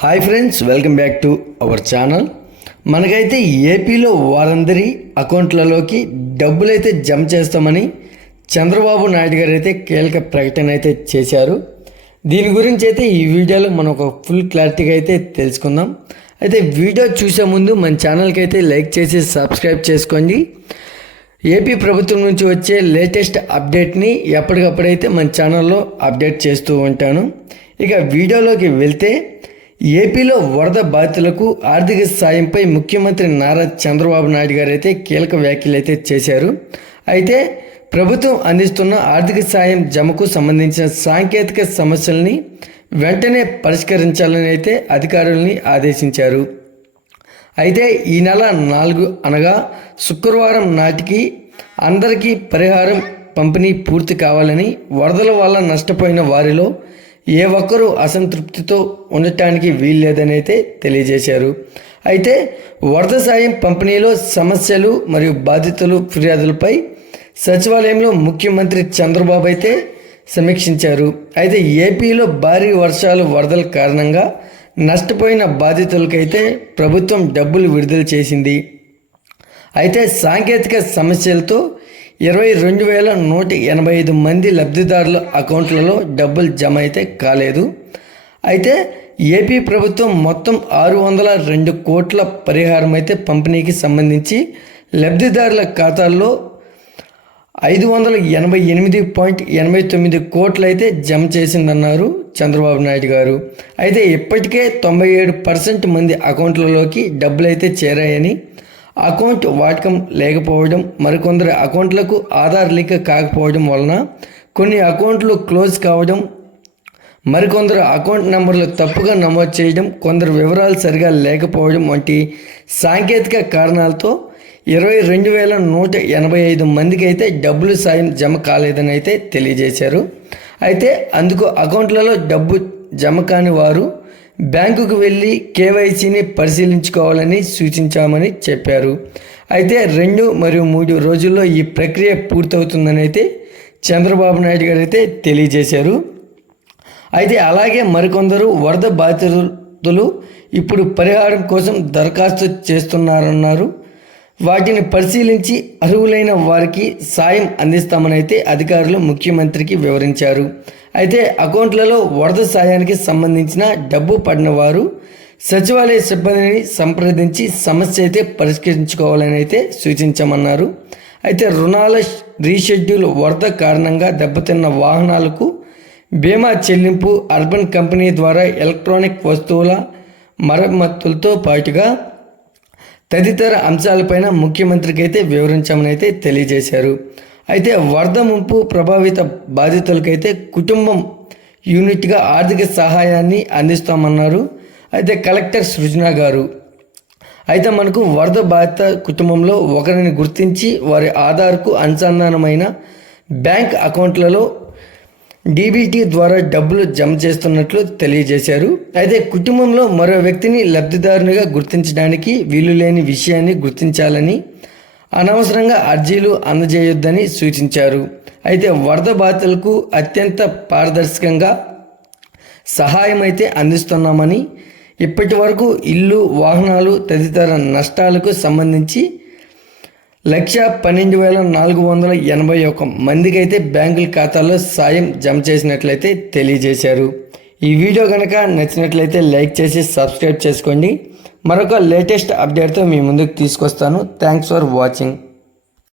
Hi friends, welcome back to our channel. మనకైతే ఏపీలో వారందరి అకౌంట్లలోకి డబ్బులైతే జమ చేస్తామని చంద్రబాబు నాయుడు గారు అయితే కీలక ప్రకటన అయితే చేశారు. దీని గురించి అయితే ఈ వీడియోలో మనం ఒక ఫుల్ క్లారిటీగా అయితే తెలుసుకుందాం. అయితే వీడియో చూసే ముందు మన ఛానల్కి అయితే లైక్ చేసి సబ్స్క్రైబ్ చేసుకోండి. ఏపీ ప్రభుత్వం నుంచి వచ్చే లేటెస్ట్ అప్డేట్ని ఎప్పటికప్పుడైతే మన ఛానల్లో అప్డేట్ చేస్తూ ఉంటాను. ఇక వీడియోలోకి వెళ్తే, ఏపీలో వరద బాధితులకు ఆర్థిక సాయంపై ముఖ్యమంత్రి నారా చంద్రబాబు నాయుడు గారు అయితే కీలక వ్యాఖ్యలు అయితే చేశారు. అయితే ప్రభుత్వం అందిస్తున్న ఆర్థిక సాయం జమకు సంబంధించిన సాంకేతిక సమస్యల్ని వెంటనే పరిష్కరించాలని అయితే అధికారుల్ని ఆదేశించారు. అయితే ఈ నెల 4 అనగా శుక్రవారం నాటికి అందరికీ పరిహారం పంపిణీ పూర్తి కావాలని, వరదల వల్ల నష్టపోయిన వారిలో ఏ ఒక్కరూ అసంతృప్తితో ఉండటానికి వీల్లేదని అయితే తెలియజేశారు. అయితే వరద సాయం పంపిణీలో సమస్యలు మరియు బాధితులు ఫిర్యాదులపై సచివాలయంలో ముఖ్యమంత్రి చంద్రబాబు అయితే సమీక్షించారు. అయితే ఏపీలో భారీ వర్షాలు వరదల కారణంగా నష్టపోయిన బాధితులకైతే ప్రభుత్వం డబ్బులు విడుదల చేసింది. అయితే సాంకేతిక సమస్యలతో 22,185 మంది లబ్ధిదారుల అకౌంట్లలో డబ్బులు జమ అయితే కాలేదు. అయితే ఏపీ ప్రభుత్వం మొత్తం 602 కోట్ల పరిహారం అయితే పంపిణీకి సంబంధించి లబ్ధిదారుల ఖాతాల్లో 588.89 కోట్లు అయితే జమ చేసిందన్నారు చంద్రబాబు నాయుడు గారు. అయితే ఇప్పటికే 97% మంది అకౌంట్లలోకి డబ్బులు అయితే చేరాయని, అకౌంట్ వాడకం లేకపోవడం, మరికొందరి అకౌంట్లకు ఆధార్ లింక్ కాకపోవడం వలన కొన్ని అకౌంట్లు క్లోజ్ కావడం, మరికొందరు అకౌంట్ నెంబర్లు తప్పుగా నమోదు చేయడం, కొందరు వివరాలు సరిగా లేకపోవడం వంటి సాంకేతిక కారణాలతో 22,185 మందికి అయితే డబ్బులు సాయం జమ కాలేదని అయితే తెలియజేశారు. అయితే అందుకు అకౌంట్లలో డబ్బు జమ కాని వారు బ్యాంకుకు వెళ్ళి కేవైసీని పరిశీలించుకోవాలని సూచించామని చెప్పారు. అయితే 2 మరియు 3 రోజుల్లో ఈ ప్రక్రియ పూర్తవుతుందని అయితే చంద్రబాబు నాయుడు గారు అయితే తెలియజేశారు. అయితే అలాగే మరికొందరు వరద బాధితులు ఇప్పుడు పరిహారం కోసం దరఖాస్తు చేస్తున్నారన్నారు. వాటిని పరిశీలించి అర్హులైన వారికి సాయం అందిస్తామని అయితే అధికారులు ముఖ్యమంత్రికి వివరించారు. అయితే అకౌంట్లలో వరద సాయానికి సంబంధించిన డబ్బు పడిన వారు సచివాలయ సిబ్బందిని సంప్రదించి సమస్య అయితే పరిష్కరించుకోవాలని అయితే సూచించమన్నారు. అయితే రుణాల రీషెడ్యూల్, వరద కారణంగా దెబ్బతిన్న వాహనాలకు బీమా చెల్లింపు, అర్బన్ కంపెనీ ద్వారా ఎలక్ట్రానిక్ వస్తువుల మరమ్మతులతో పాటుగా తదితర అంశాలపైన ముఖ్యమంత్రికి అయితే వివరించామని అయితే తెలియజేశారు. అయితే వరద ముంపు ప్రభావిత బాధితులకైతే కుటుంబం యూనిట్గా ఆర్థిక సహాయాన్ని అందిస్తామన్నారు. అయితే కలెక్టర్ సృజన గారు అయితే మనకు వరద బాధిత కుటుంబంలో ఒకరిని గుర్తించి వారి ఆధార్కు అనుసంధానమైన బ్యాంక్ అకౌంట్లలో డీబీటీ ద్వారా డబ్బులు జమ చేస్తున్నట్లు తెలియజేశారు. అయితే కుటుంబంలో మరో వ్యక్తిని లబ్ధిదారునిగా గుర్తించడానికి వీలు లేని విషయాన్ని గుర్తించాలని, అనవసరంగా అర్జీలు అందజేయొద్దని సూచించారు. అయితే వరద బాధితులకు అత్యంత పారదర్శకంగా సహాయం అయితే అందిస్తున్నామని, ఇప్పటి వరకు ఇల్లు, వాహనాలు తదితర నష్టాలకు సంబంధించి 112,481 మందికి అయితే బ్యాంకుల ఖాతాల్లో సాయం జమ చేసినట్లయితే తెలియజేశారు. ఈ వీడియో కనుక నచ్చినట్లయితే లైక్ చేసి సబ్స్క్రైబ్ చేసుకోండి. మరొక లేటెస్ట్ అప్డేట్తో మీ ముందుకు తీసుకొస్తాను. Thanks for watching.